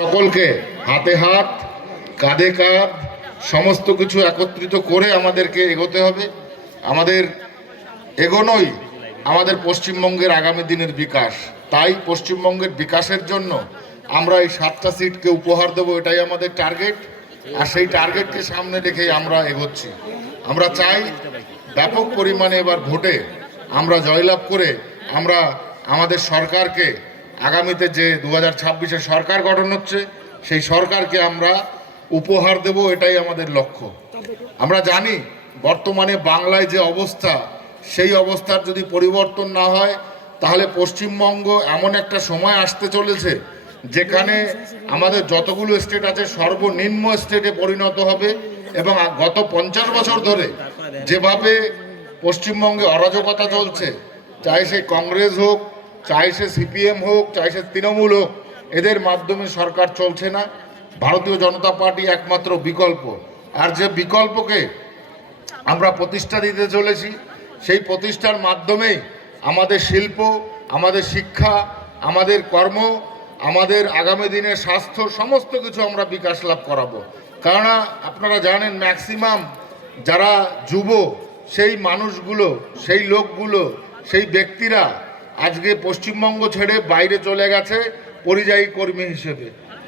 সকলকে হাতে হাত কাঁধে কাঁধ সমস্ত কিছু একত্রিত করে আমাদেরকে এগোতে হবে। আমাদের এগোনোই আমাদের পশ্চিমবঙ্গের আগামী দিনের বিকাশ। তাই পশ্চিমবঙ্গের বিকাশের জন্য আমরা এই 7টা সিটকে উপহার দেবো, এটাই আমাদের টার্গেট। আর সেই টার্গেটকে সামনে রেখেই আমরা এগোচ্ছি। আমরা চাই ব্যাপক পরিমাণে এবার ভোটে আমরা জয়লাভ করে আমরা আমাদের সরকারকে আগামীতে যে 2026-এ সরকার গঠন হচ্ছে সেই সরকারকে আমরা উপহার দেব, এটাই আমাদের লক্ষ্য। আমরা জানি বর্তমানে বাংলায় যে অবস্থা, সেই অবস্থার যদি পরিবর্তন না হয় তাহলে পশ্চিমবঙ্গ এমন একটা সময় আসতে চলেছে যেখানে আমাদের যতগুলো স্টেট আছে সর্বনিম্ন স্টেটে পরিণত হবে। এবং গত 50 বছর ধরে যেভাবে পশ্চিমবঙ্গে অরাজকতা চলছে, চাই সে কংগ্রেস হোক, চাই সে সিপিএম হোক, চাই সে তৃণমূল হোক, এদের মাধ্যমে সরকার চলছে না। ভারতীয় জনতা পার্টি একমাত্র বিকল্প। আর যে বিকল্পকে আমরা প্রতিষ্ঠা দিতে চলেছি, সেই প্রতিষ্ঠার মাধ্যমেই আমাদের শিল্প, আমাদের শিক্ষা, আমাদের কর্ম, আমাদের আগামী দিনের স্বাস্থ্য সমস্ত কিছু আমরা বিকাশ লাভ করাবো। কেননা আপনারা জানেন ম্যাক্সিমাম যারা যুব, সেই মানুষগুলো, সেই লোকগুলো, সেই ব্যক্তিরা আজকে পশ্চিমবঙ্গ ছেড়ে বাইরে চলে গেছে পরিযায়ী কর্মী হিসেবে।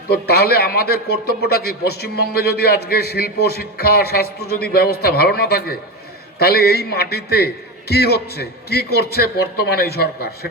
তো তাহলে আমাদের কর্তব্যটা কি? পশ্চিমবঙ্গে যদি আজকে শিল্প, শিক্ষা, স্বাস্থ্য যদি ব্যবস্থা ভালো না থাকে, তাহলে এই মাটিতে কি হচ্ছে, কি করছে বর্তমানে এই সরকার